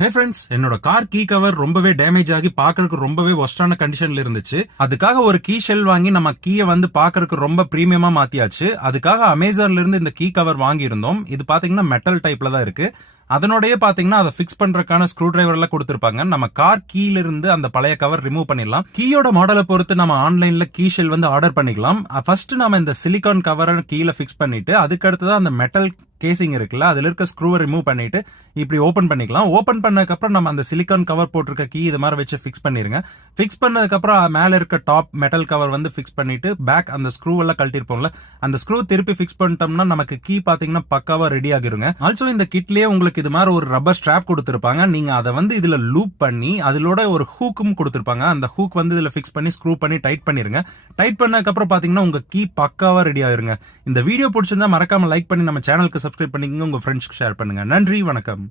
Hey friends, என்னோட car key cover ரொம்பவே damage ஆகி பாக்குறதுக்கு ரொம்பவே ஒஸ்டான கண்டிஷன்ல இருந்துச்சு. அதுக்காக ஒரு கீ ஷெல் வாங்கி நம்ம கீயை வந்து பாக்குறதுக்கு ரொம்ப பிரீமியமா மாத்தியாச்சு. அதுக்காக அமேசான்ல இருந்து இந்த கீ கவர் வாங்கி இருந்தோம். இது பாத்தீங்கன்னா மெட்டல் டைப்ல தான் இருக்கு. அதனோடய பாத்தீங்கன்னா அதை பிக்ஸ் பண்றதுக்கான ஸ்க்ரூ டிரைவர் எல்லாம் கொடுத்திருப்பாங்க. நம்ம கார் கீல இருந்து அந்த பழைய கவர் ரிமூவ் பண்ணிடலாம். கீயோட மாடலை பொறுத்து நம்ம ஆன்லைன்ல கீ ஷெல் வந்து ஆர்டர் பண்ணிக்கலாம். ஃபர்ஸ்ட் நம்ம இந்த சிலிகான் கவரை கீழே பிக்ஸ் பண்ணிட்டு அதுக்கு அடுத்ததான் அந்த மெட்டல் கேசிங் இருக்குல்ல, அதுல இருக்க ஸ்க்ரூவை ரிமூவ் பண்ணிட்டு இப்படி ஓபன் பண்ணிக்கலாம். ஓபன் பண்ணதுக்கு அப்புறம் நம்ம அந்த சிலிகான் கவர் போட்டிருக்க கீ இது மாதிரி வச்சு பிக்ஸ் பண்ணிருங்க. பிக்ஸ் பண்ணதுக்கு அப்புறம் மேல இருக்க டாப் மெட்டல் கவர் வந்து பிக்ஸ் பண்ணிட்டு பேக் அந்த ஸ்க்ரூ எல்லாம் கழட்டிருப்போம்ல, அந்த ஸ்க்ரூ திருப்பி பிக்ஸ் பண்ணிட்டோம்னா நமக்கு கீ பாத்தீங்கன்னா பக்காவா ரெடி ஆகிருங்க. ஆல்சோ இந்த கிட்லயே உங்களுக்கு இது மாதிரி ஒரு ரப்பர் ஸ்ட்ராப் கொடுத்திருப்பாங்க. நீங்க அதை வந்து இதுல லூப் பண்ணி அதோட ஒரு ஹூக்கும் கொடுத்திருப்பாங்க. அந்த ஹூக் வந்து இதுல பிக்ஸ் பண்ணி ஸ்க்ரூ பண்ணி டைட் பண்ணிருங்க. டைட் பண்ணதுக்கு அப்புறம் பாத்தீங்கன்னா உங்க கீ பக்காவா ரெடி ஆயிருங்க. இந்த வீடியோ பிடிச்சிருந்தா மறக்காம லைக் பண்ணி நம்ம சேனலுக்கு சப்ஸ்கிரைப் பண்ணிக்கங்க. உங்க ஃப்ரெண்ட்ஸ்க்கு ஷேர் பண்ணுங்க. நன்றி, வணக்கம்.